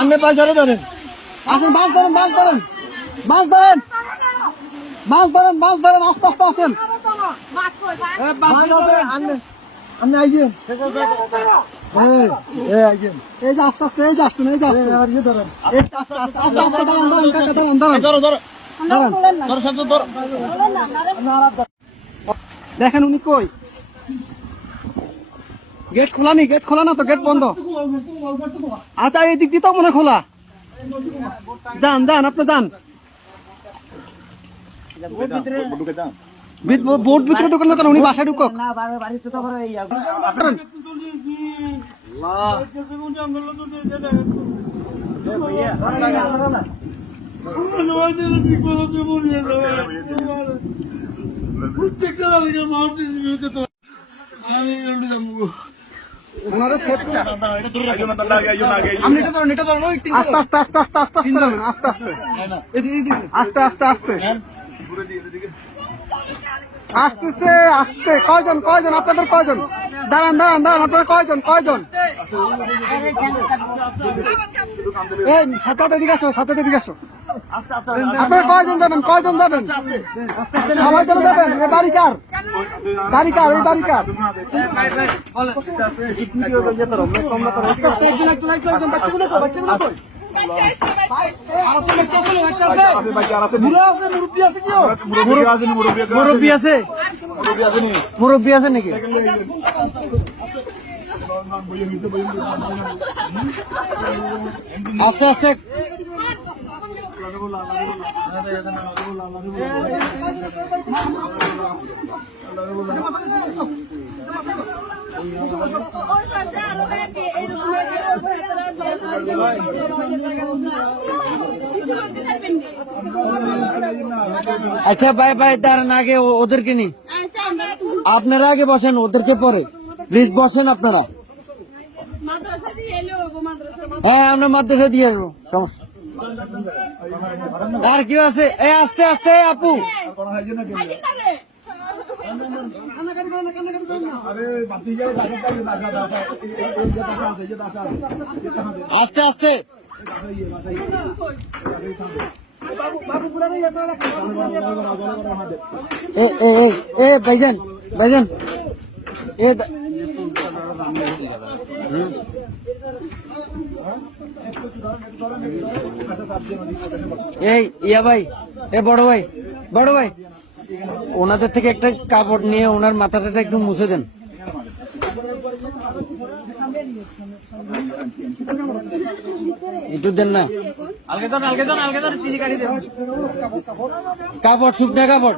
আপনি পয়সারে ধরেন, আসেন, মাছ ধরেন, মাছ ধরেন, মাছ ধরেন, মাছ ধরেন, মাছ ধরেন, আস্তে আস্তে আসেন। আপনি আইগেন, এই যে আস্তে আস্তে, এই যে আসছেন, এই যে আসছেন, আস্তে আস্তে আস্তে আস্তে দাঁড়ান, দাঁড়ান কাকা, দাঁড়ান, দাঁড়ান। দেখেন উনি কই, গেট খোলা নি, গেট খোলা না তো, গেট বন্ধ। আচ্ছা এই দিক দিয়ে তো মনে খোলা, যান যান, আপনি যান, বোট ভিতরে ঢুকেন না কেন, উনি বাসায় ঢুকক। আস্তে আস্তে আস্তে আস্তে আস্তে আস্তে আস্তে আস্তে আস্তে আসতেছে, আসতে কয়জন, কয়জন আপনাদের, কয়জন, দাঁড়ান দাঁড়ান দাঁড়ান, আপনার কয়জন, কয়জন, এই সাথে দিকে আসো, সাথে দিকে আসো, আপনারা কয়জন যাবেন, কয়জন যাবেন, সবাই চলে যাবেন। এ বাড়ি কার, বাড়ি কার, এই বাড়ি কার, মুরব্বী আছে, মুরব্বী আছে নাকি? আস্তে আস্তে আচ্ছা ভাই ভাই, দাঁড়ান, আগে ওদেরকে নি, আপনারা আগে বসেন, ওদেরকে পরে প্লিজ বসেন আপনারা। হ্যাঁ আমরা মাদ্রাসা দিয়ে আসবো, সমস্যা। আর কেউ আছে? এই আস্তে আস্তে আপু, আস্তে আস্তে, ভাইজান ভাইজান, এই ইয়া ভাই, এ বড় ভাই, বড় ভাই, ওনাদের থেকে একটা কাপড় নিয়ে ওনার মাথাটা একটু মুছে দেন। একটু দেন না, কাপড়, শুকনা কাপড়।